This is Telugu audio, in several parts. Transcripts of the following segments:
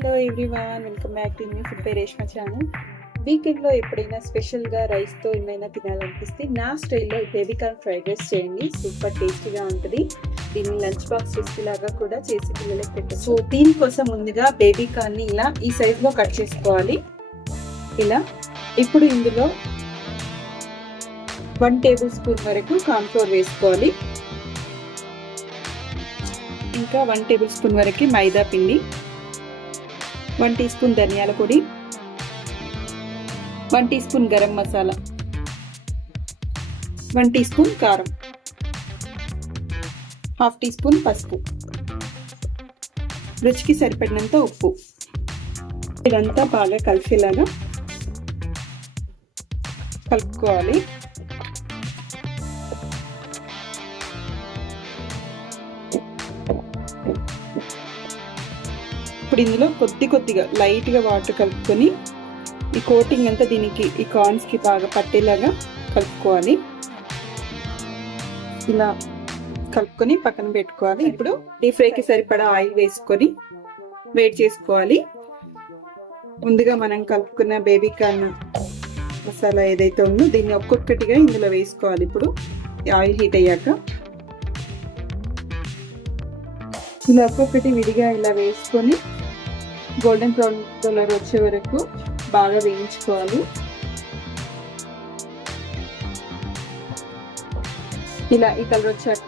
Hello everyone, welcome back to new food by Reshma channel. వీకెండ్లో ఎప్పుడైనా స్పెషల్గా రైస్తో ఏమైనా తినాలనిపిస్తే నా స్టైల్లో బేబీకార్న్ ఫ్రైడ్ రైస్ చేయండి. సూపర్ టేస్టీగా ఉంటుంది. దీన్ని లంచ్ బాక్స్ రెసిపీ లాగా కూడా చేసి పిల్లలకి పెట్టచ్చు. సో దీనికోసం ముందుగా బేబీకార్న్ని ఇలా ఈ సైజులో కట్ చేసుకోవాలి. ఇలా ఇప్పుడు ఇందులో 1 టేబుల్ స్పూన్ వరకు కార్న్ ఫ్లోర్ వేసుకోవాలి. ఇంకా 1 టేబుల్ స్పూన్ వరకు మైదా పిండి, 1 టీ స్పూన్ ధనియాల పొడి, 1 teaspoon garam masala, 1 teaspoon కారం, 1/2 టీ స్పూన్ పసుపు, రుచికి సరిపడినంత ఉప్పు. ఇదంతా బాగా కలిసేలాగా కలుపుకోవాలి. ఇప్పుడు ఇందులో కొద్దిగా లైట్గా వాటర్ కలుపుకొని ఈ కోటింగ్ అంతా దీనికి ఈ కార్న్స్కి బాగా పట్టేలాగా కలుపుకోవాలి. ఇలా కలుపుకొని పక్కన పెట్టుకోవాలి. ఇప్పుడు డీప్ ఫ్రైకి సరిపడా ఆయిల్ వేసుకొని వేడి చేసుకోవాలి. ముందుగా మనం కలుపుకున్న బేబీకార్న్ మసాలా ఏదైతే ఉందో దీన్ని ఒక్కొక్కటిగా ఇందులో వేసుకోవాలి. ఇప్పుడు ఆయిల్ హీట్ అయ్యాక ఇలా ఒక్కొక్కటి విడిగా ఇలా వేసుకొని గోల్డెన్ బ్రౌన్ కలర్ వచ్చే వరకు బాగా వేయించుకోవాలి. ఇలా ఈ కలర్ వచ్చాక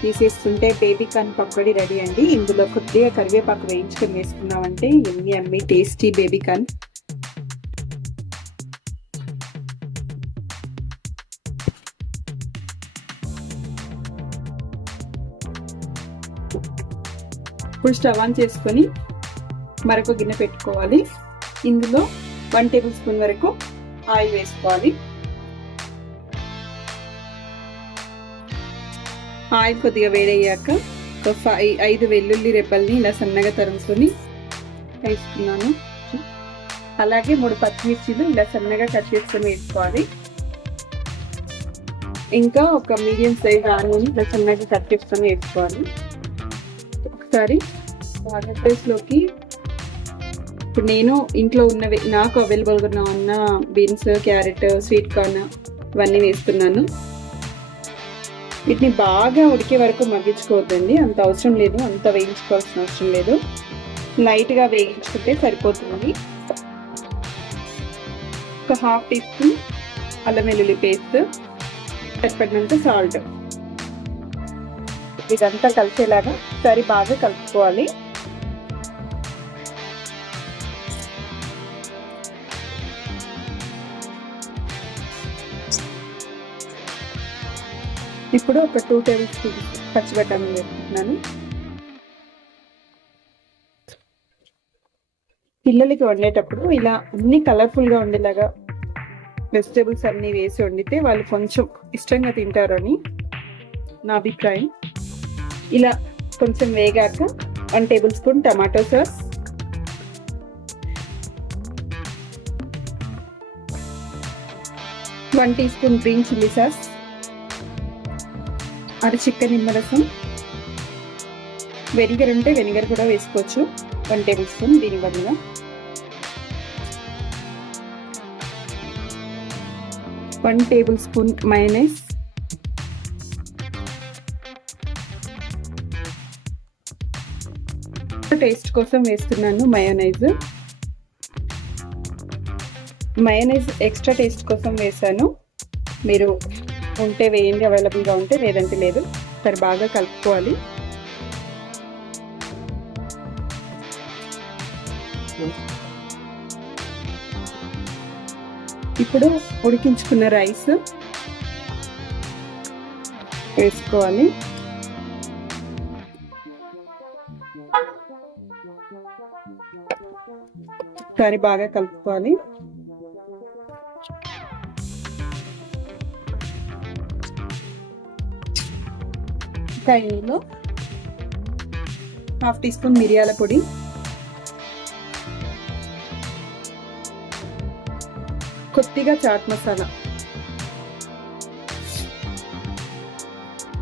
తీసేసుకుంటే బేబీకార్న్ పకోడీ రెడీ అండి. ఇందులో కొద్దిగా కరివేపాకు వేయించుకొని వేసుకున్నామంటే యమ్మీ టేస్టీ బేబీకార్న్. ఇప్పుడు స్టవ్ ఆన్ చేసుకొని మరొక గిన్నె పెట్టుకోవాలి. ఇందులో 1 టేబుల్ స్పూన్ వరకు ఆయిల్ వేసుకోవాలి. ఆయిల్ కొద్దిగా వేడయ్యాక 5 వెల్లుల్లి రెబ్బల్ని ఇలా సన్నగా తరుముకొని వేసుకున్నాను. అలాగే 3 పచ్చిమిర్చిలు ఇలా సన్నగా కట్ చేసుకొని వేసుకోవాలి. ఇంకా ఒక మీడియం సైజ్ ఆనియన్ ఇలా సన్నగా కట్ చేసుకొని వేసుకోవాలి. ఒకసారి రైస్లోకి ఇప్పుడు నేను ఇంట్లో ఉన్నవి నాకు అవైలబుల్గా ఉన్న బీన్స్, క్యారెట్, స్వీట్ కార్న్ ఇవన్నీ వేస్తున్నాను. వీటిని బాగా ఉడికే వరకు మగ్గించుకోవద్దండి, అంత అవసరం లేదు, అంత వేయించుకోవాల్సిన అవసరం లేదు. లైట్గా వేయించుకుంటే సరిపోతుంది. ఒక 1/2 టీ స్పూన్ అల్లం వెల్లుల్లి పేస్ట్, సరిపడినంత సాల్ట్, ఇదంతా కలిసేలాగా సరి బాగా కలుపుకోవాలి. ఇప్పుడు ఒక 2 టేబుల్ స్పూన్ పచ్చిబఠానీలు వేసుకుంటున్నాను. పిల్లలకి వండేటప్పుడు ఇలా అన్ని కలర్ఫుల్గా ఉండేలాగా వెజిటేబుల్స్ అన్నీ వేసి వండితే వాళ్ళు కొంచెం ఇష్టంగా తింటారు అని నా అభిప్రాయం. ఇలా కొంచెం వేగాక 1 tablespoon tomato sauce, 1 teaspoon green chilli sauce, చిక్క నిమ్మరసం, వెనిగర్ ఉంటే వెనిగర్ కూడా వేసుకోవచ్చు 1 టేబుల్ స్పూన్ దీని బదులుగా, one table spoon mayonnaise, taste కోసం వేస్తున్నాను మయోనైజ్ ఎక్స్ట్రా టేస్ట్ కోసం వేసాను. మీరు ఉంటే వేయండి, అవైలబుల్గా ఉంటే, లేదంటే లేదు. సరే బాగా కలుపుకోవాలి. ఇప్పుడు ఉడికించుకున్న రైస్ వేసుకోవాలి. సరే బాగా కలుపుకోవాలి. ఇందులో 1/2 టీ స్పూన్ మిరియాల పొడి, కొద్దిగా చాట్ మసాలా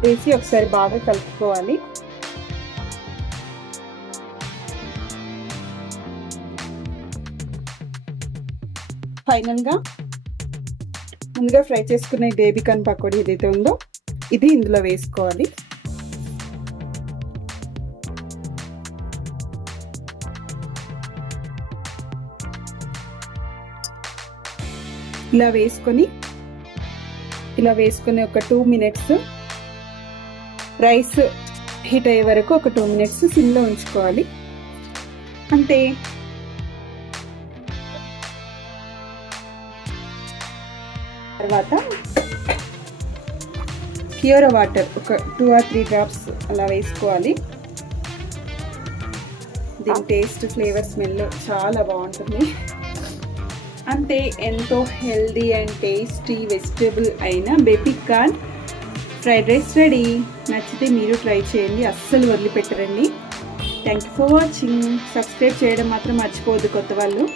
వేసి ఒకసారి బాగా కలుపుకోవాలి. ఫైనల్గా ముందుగా ఫ్రై చేసుకున్న బేబీ కార్న్ పకోడీ ఏదైతే ఉందో ఇది ఇందులో వేసుకోవాలి. ఇలా వేసుకొని ఒక 2 minutes రైస్ హీట్ అయ్యే వరకు ఒక 2 minutes సిమ్లో ఉంచుకోవాలి. అంతే. తర్వాత క్యూర్ వాటర్ ఒక 2 or 3 drops అలా వేసుకోవాలి. దీని టేస్ట్, ఫ్లేవర్, స్మెల్ చాలా బాగుంటుంది. అంతే, ఎంతో హెల్దీ అండ్ టేస్టీ వెజిటేబుల్ అయిన baby corn fried rice ready. నచ్చితే మీరు ట్రై చేయండి, అస్సలు వదిలిపెట్టరండి. Thank you for watching. Subscribe చేయడం మాత్రం మర్చిపోవద్దు కొత్త వాళ్ళు.